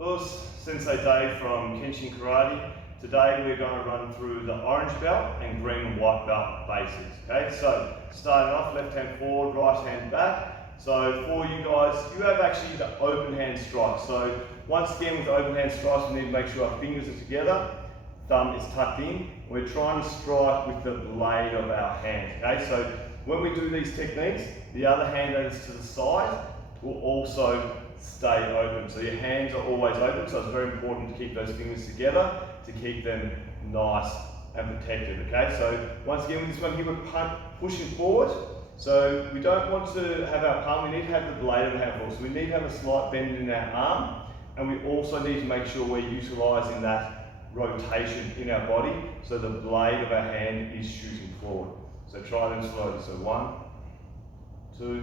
Us, Sensei Dave from Kenshin Karate. Today we're going to run through the orange belt and green and white belt basics. Okay, so starting off, left hand forward, right hand back. So for you guys, you have actually the open hand strike. So once again with the open hand strikes, we need to make sure our fingers are together, thumb is tucked in. We're trying to strike with the blade of our hand. Okay, so when we do these techniques, the other hand that is to the side will also stay open. So your hands are always open, so it's very important to keep those fingers together to keep them nice and protected. Okay, so once again with this one here, we're pushing forward. So we don't want to have our palm, we need to have the blade of the hand forward. So we need to have a slight bend in our arm, and we also need to make sure we're utilising that rotation in our body so the blade of our hand is shooting forward. So try them slowly. So 1, 2,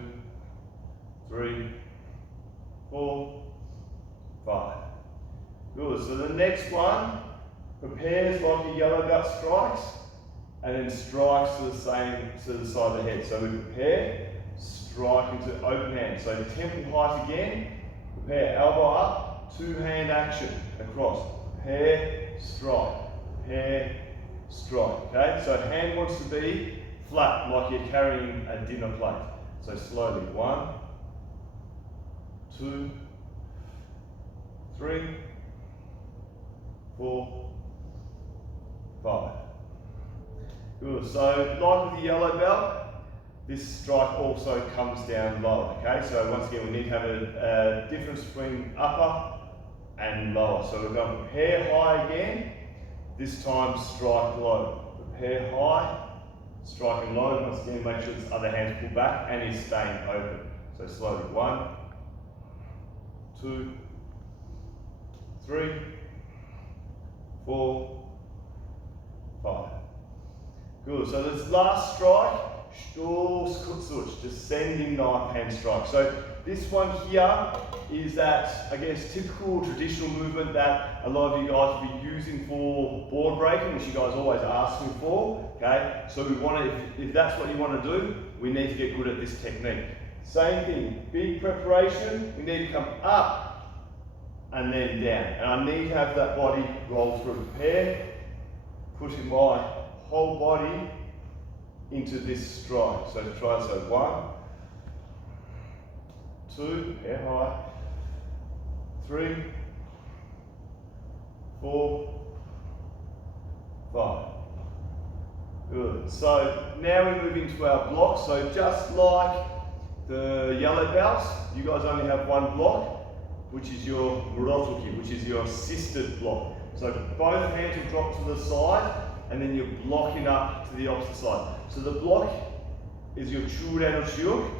3, 4, 5. Good. So the next one prepares like a yellow belt strikes and then strikes to the side of the head. So we prepare, strike into open hand. So temple height again, prepare, elbow up, two hand action across. Prepare, strike, prepare, strike. Okay, so hand wants to be flat like you're carrying a dinner plate. So slowly, 1, 2, 3, 4, 5. Good. So like with the yellow belt, this strike also comes down lower. Okay, so once again we need to have a difference between upper and lower. So we're going to prepare high again, this time strike low. Prepare high, striking low. Once again make sure this other hand's pulled back and is staying open. So slowly, 1, 2, 3, 4, 5. Good. So this last strike, Stoßkutsuch, descending knife hand strike. So this one here is that, I guess, typical traditional movement that a lot of you guys will be using for board breaking, which you guys always ask me for. Okay. So we want to, if that's what you want to do, we need to get good at this technique. Same thing, big preparation, we need to come up and then down. And I need to have that body roll through. Prepare, pushing my whole body into this strike. So try, so 1, 2, head high, 3, 4, 5. Good. So now we move into our block. So just like the yellow belts, you guys only have one block, which is your murofuki, which is your assisted block. So both hands will drop to the side, and then you're blocking up to the opposite side. So the block is your churen or chiuk,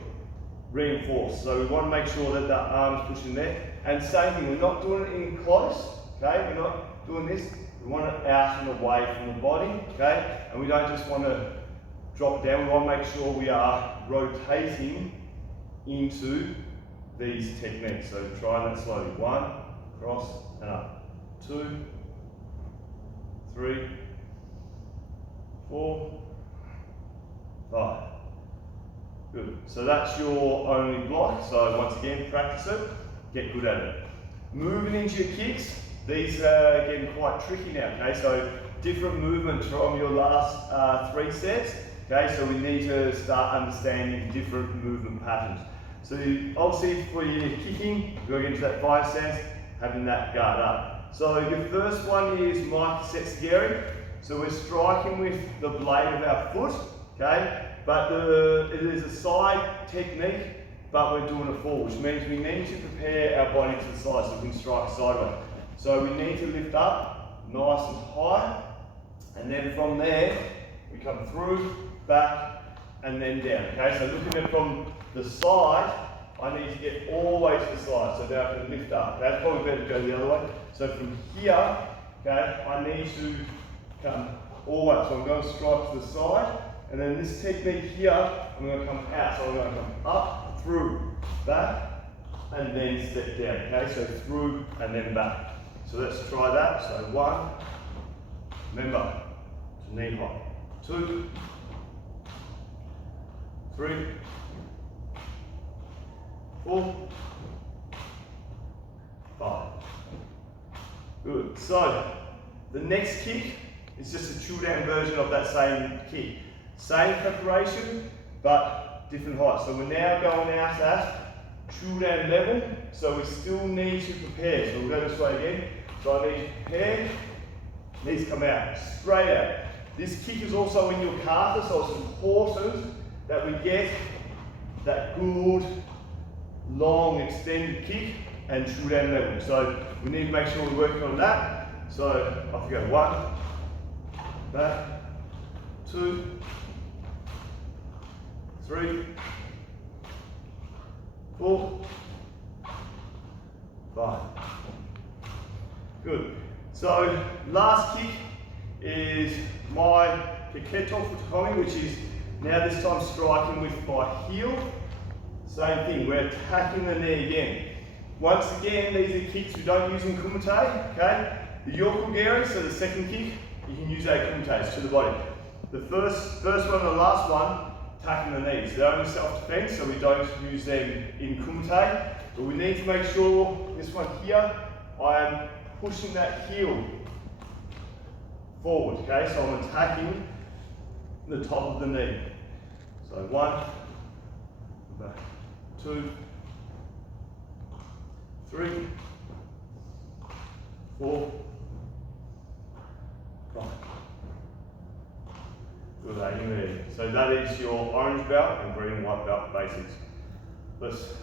reinforced. So we want to make sure that the arm's pushing there. And same thing, we're not doing it in close, okay? We're not doing this. We want it out and away from the body, okay? And we don't just want to drop down. We want to make sure we are rotating into these techniques. So try that slowly. 1, cross and up. 2, 3, 4, 5. Good. So that's your only block. So once again, practice it, get good at it. Moving into your kicks, these are getting quite tricky now, okay? So different movements from your last 3 sets, okay? So we need to start understanding different movement patterns. So obviously for your kicking, we're going to get into that 5 stance, having that guard up. So your first one is Mike Setsugiri. So we're striking with the blade of our foot, okay? But it is a side technique, but we're doing it forward, which means we need to prepare our body to the side so we can strike sideways. So we need to lift up nice and high, and then from there, we come through, back, and then down, okay? So looking at it from the side, I need to get all the way to the side, so now I can lift up. That's probably better to go the other way. So from here, okay, I need to come all the way. So I'm going to strike to the side, and then this technique here, I'm going to come out. So I'm going to come up, through, back, and then step down, okay? So through and then back. So let's try that. So 1, remember, to knee high. 2, 3, 4, 5. Good. So, the next kick is just a chill down version of that same kick. Same preparation, but different height. So we're now going out at chill down level, so we still need to prepare. So we'll go this way again. So I need to prepare, knees come out, straight out. This kick is also in your calves, so it's important that we get that good, long, extended kick and chill down level. So we need to make sure we're working on that. So off we go, 1, back, 2, 3, 4, 5. Good. So last kick is my Keketo Futokomi, which is now this time striking with my heel. Same thing, we're attacking the knee again. Once again, these are kicks we don't use in Kumite, okay? The Yokogiri, so the second kick, you can use a Kumite to the body. The first one and the last one, attacking the knees. They're only self-defense, so we don't use them in Kumite. But we need to make sure, this one here, I am pushing that heel forward, okay? So I'm attacking the top of the knee. So 1, back, 2, 3, 4, 5. Good, are you ready? So that is your orange belt and green and white belt basics. Let's